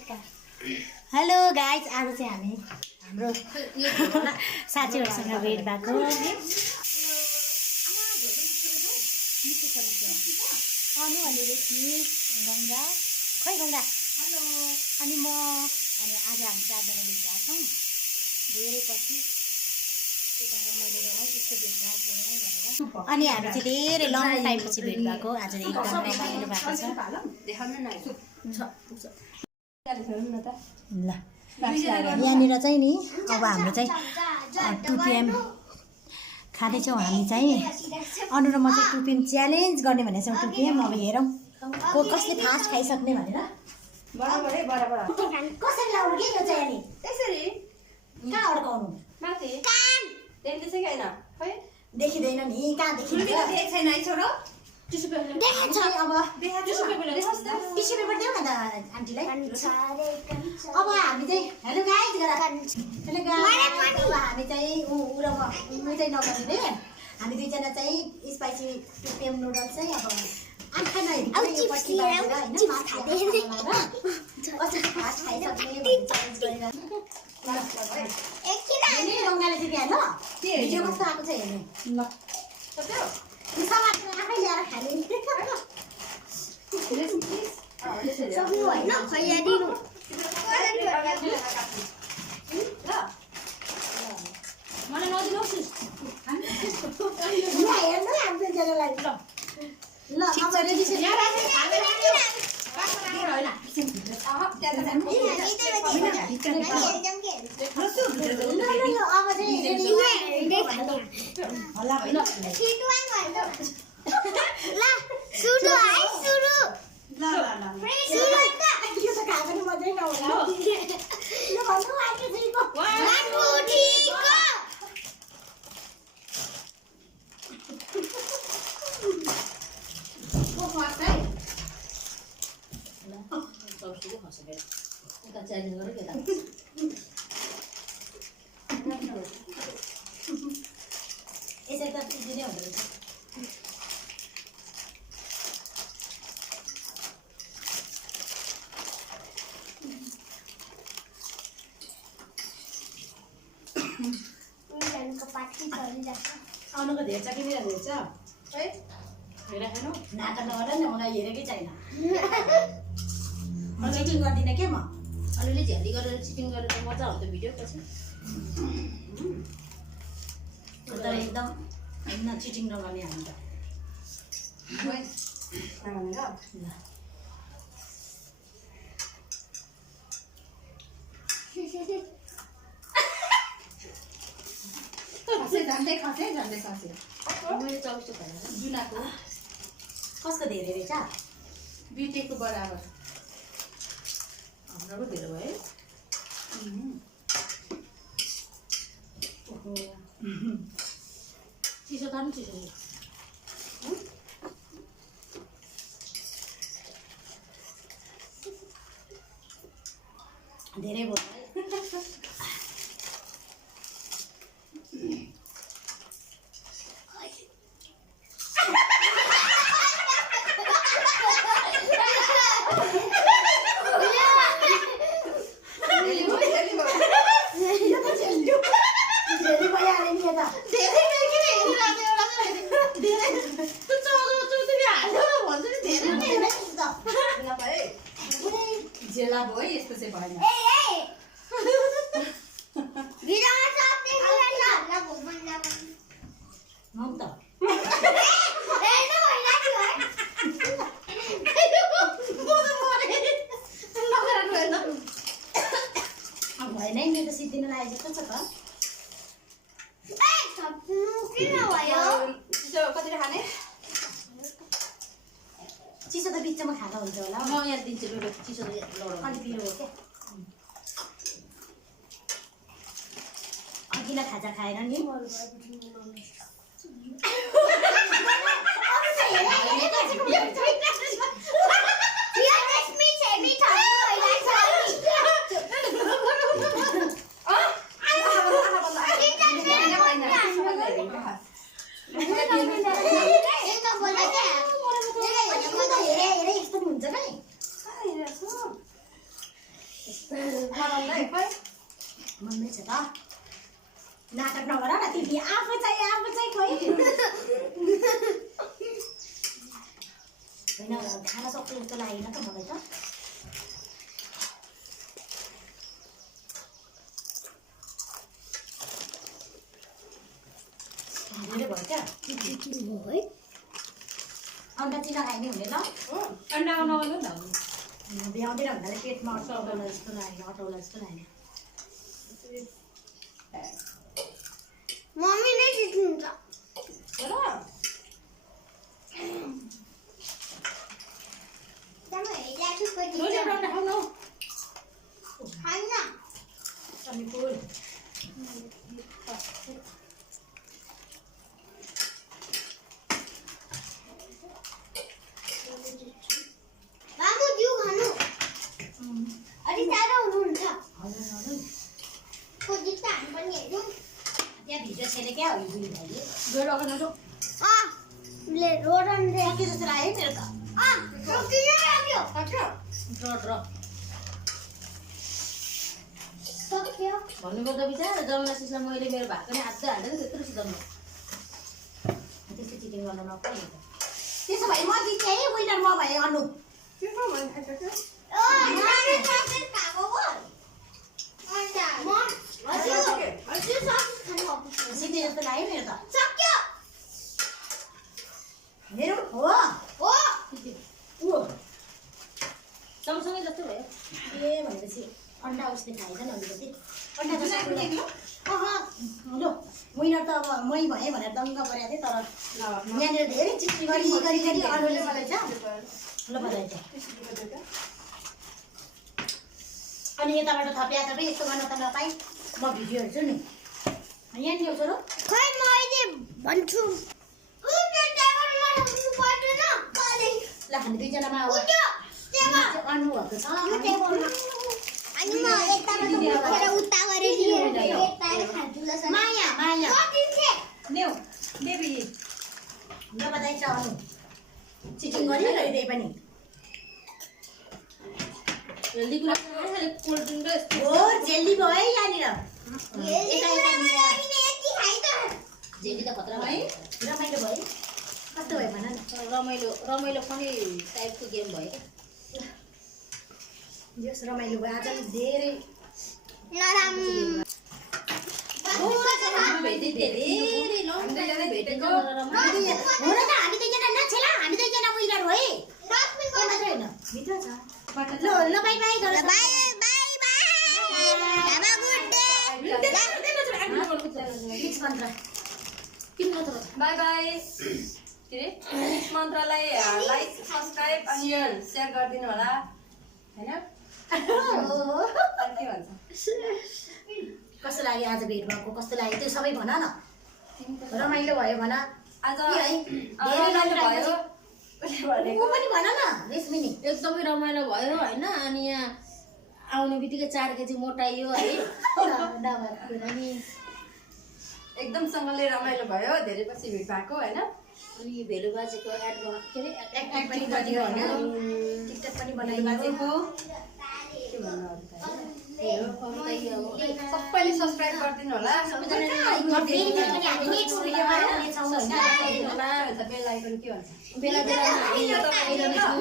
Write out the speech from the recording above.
Hello guys, आज चाहिँ हामी हाम्रो साथीहरूसँग भेट भएको। अनु अनि रेशमी, गङ्गा, खै गङ्गा, हेलो, अनि म, अनि आज हामी चारजना भेट भएको छौँ। धेरै पछि अनि हामी चाहिँ धेरै लङ टाइमपछि भेट भएको। आज एकदम रमाइलो भएको छ। ल यहाँनिर चाहिँ नि अब हाम्रो चाहिँ 2 PM खाँदैछौँ। हामी चाहिँ अनु र म चाहिँ 2 PM च्यालेन्ज गर्ने भनेको छौँ। 2 PM अब हेरौँ को कसले फास्ट खाइसक्ने भनेर। कसरी लाउनु के यो चाहिँ अनि त्यसरी कहाँ अड्काउनु माथि कान देख्दैछ कि हैन खै देखिदैन नि कहाँ देखिन्छ देख छैन है छोरो टिस्यु पेपर देखान्छ अब टिस्यु पेपर देखाउस् त टिस्यु पेपर देऊ न त आन्टीलाई। अब हामी चाहिँ हेलो गाइस गरा हेलो गाइस अब हामी चाहिँ उ र म चाहिँ नगर्ने हामी दुईजना चाहिँ स्पाइसी 2 PM नुडल्स चाहिँ अब आँखा नै यो पछि बाहिर हैन माछ खाँदै कसरी फास्ट खाइसक्ने भन्ने च्यालेन्ज गरिरहेको। एकछिन हेर्ने गङ्गाले चाहिँ बिहान ल भिडियो कस्तो आएको छ हेर्ने ल सक्यो समाज आफै ल्याएर खाने सक्नु होइन खैया दिनु ल मलाई नदिनुहोस् ल हेर्नु हाम्रो जनालाई ल ल अब रेडी छ यार यसरी त दिनै हुँदैन आउनुको धेर छ कि मेरो धेर छ है हेर हेर्नु नाटक नगर नि मलाई हेरेकै छैन चिटिङ गर्दिनँ के म अलिअलि झ्याली गरेर चिटिङ गरेर मजा हुन्छ भिडियो पछि तर एकदम होइन चिटिङ नगर्ने हामी त कसको धेरै रहेछ बिटेको बराबर हाम्रो धेरै भयो चिसो त नि चिसो धेरै भयो जेला भयो यस्तो चाहिँ भएन भएन मेरो त सिद्धिन लागेको जस्तो छ त कति खाने चिसो त बिचमा खाँदा हुन्छ होला म यहाँ दिन्छु चिसो त अलि पिरो हो क्या अघिल्ला खाजा खाएर नि मनमै छ त नाटक नगर न तिमी आफू चाहिँ खोइ हैन खाना सक्छु जस्तो लागेन त मलाई त धेरै भयो क्या हो है अन्डा चिना खाइ नै हुने ल अन्डा नआउनु न भ्याउँदैन भन्नाले पेटमा अटौला जस्तो लाग्यो मम्मी नै जित्नुहुन्छ र रोटी अन्डा खाऊ न खान्न अनि फुल मामु दिउ खानु अलि टाढो हुनुहुन्छ हजुर खोजी त हामी पनि हेर्नु त्यहाँ भिडियो छैन क्या हो दुई भाइले गएर अगाडि नजाऊ ले रोडन रे के जस्तो लाग्यो मेरो त सकिन लाग्यो सक्यो सक्यो भन्नुपर्दा बिचार जमुना सिसलाई मैले मेरो भात पनि आधा हालेर त्यत्रो सिधम्म त्यस्तो चिटिङ गर्न नपाइ त्यसो भए म जित्थे है विनर म भए अनु के को भन्छ त्यो ओ नानी सकेट खाएको हो अन्डा म हजुर सकेट खानु जित्ने जस्तो लाग्यो मेरो त सक्यो मेरो हो हो ऊ सँगसँगै जस्तो भयो ए भनेपछि अन्डा उसले खाएछन् अलिकति अन्डा त सबैलाई ल विनर त अब मै भएँ भनेर दङ्ग परेको थिएँ तर यहाँनिर धेरै चिट्ठी गरी अरूले बजाइछ ल बजाइछ अनि यताबाट थपिया थपे यस्तो गर्न त नपाइ म भिडियो हेर्छु नि यहाँनिर ल्याउँछु र खै म अहिले भन्छु ल हामी दुईजनामा अनुभवको छ अनि म यताबाट उठेर उता गरेर माया माया ल्याऊ बेबी ल बजाइछ अनु चिटिङ गऱ्यो त्यही पनि हेल्दी कुरा कोल्ड ड्रिङ्क र यस्तो हो जेली भयो है यहाँनिर जेली त खतरा भयो रमाइलो भयो कस्तो भयो भन न रमाइलो पनि टाइपको गेम भयो जस रमाइलो भयो आज धेरै धेरै लङ भेटेको हो र त हामी दुईजना नछेला हामी दुईजना विनर हो है होइन भित्र छ ल ल बाइ बाइ गर bye bye bye have a good day mix मन्त्र किन मन्त्र बाई बाई के रे मिक्स मन्त्रलाई लाइक सब्सक्राइब अनि सेयर गरिदिनु होला हैन अनि के भन्छ कस्तो लाग्यो आज भेट भएको कस्तो लाग्यो त्यो सबै भन न रमाइलो भयो भन आज धेरै रमाइलो भयो ऊ पनि भन न रेशमिनी एकदमै रमाइलो भयो होइन अनि यहाँ आउने बित्तिकै 4 केजी मोटाइयो है अनि एकदम सँगले रमाइलो भयो धेरै पछि भेट भएको हैन अनि भेलु बाजेको एड गर्न के रे एक्ट पनि गरिदियो होइन टिकटक पनि बनाइदियो बाजेको के भन्नु सबैले सब्सक्राइब गरिदिनु होला फेरि पनि हामी नेक्स्ट भिडियोमा आउनेछौँ होइन बेल आइकन के भन्छ बेला बेलामा हामी आइरहनेछौँ।